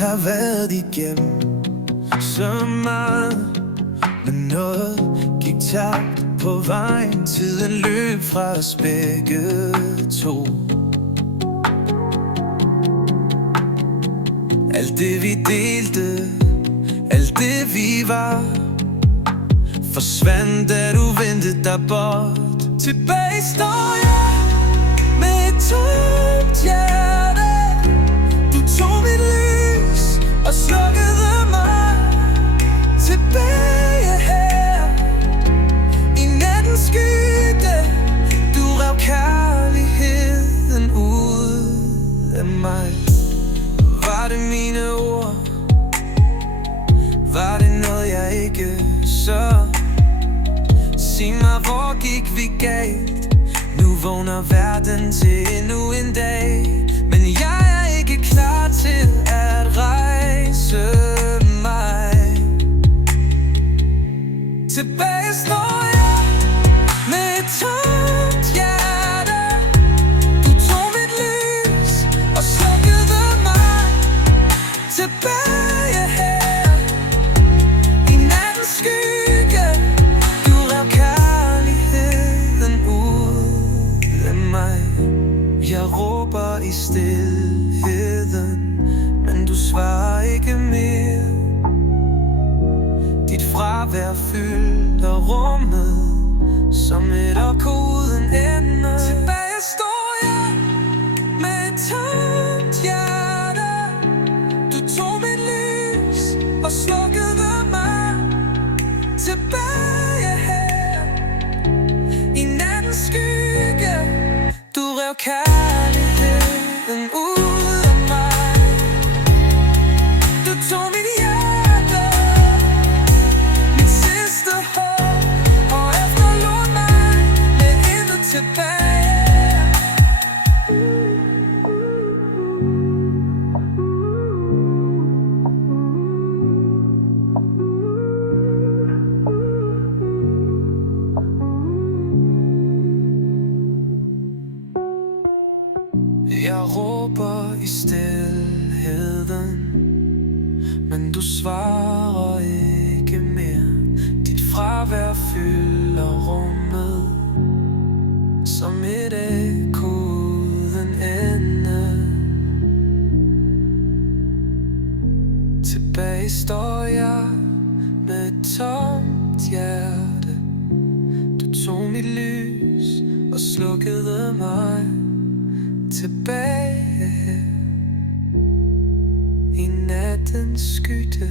har været igennem så meget, men noget gik tabt på vejen. Tiden løb fra os begge to. Alt det vi delte, alt det vi var, forsvandt da du vendte dig bort. Tilbage står jeg med et tomt hjerte. Du tog mit lys og slukkede mig. Tilbage her i nattens skygge. Du rev kærligheden ud af mig. Var det mine ord? Var det noget jeg ikke så? Sig mig, hvor gik vi galt? Nu vågner verden til endnu en dag, men jeg er ikke klar til at rejse mig. Tilbage står jeg med et tomt hjerte. Du tog mit lys og slukkede mig. Tilbage her i nattens skygge. Du rev kærligheden ud af mig. Jeg råber i stilheden, men du svarer ikke mere. Dit fravær fylder rummet som et okko uden ende. Tilbage står jeg med et tomt hjerte. Du tog mit lys og slukkede mig. Tilbage her i nattens skygge. Du rev kærligheden ud af mig. Du tog mit hjerte, mit sidste håb, og efterlod mig med intet tilbage. Jeg råber i stilheden, men du svarer ikke mere. Dit fravær fylder rummet som et ekko uden ende. Tilbage står jeg med et tomt hjerte. Du tog mit lys og slukkede mig. Tilbage i nattens skygge.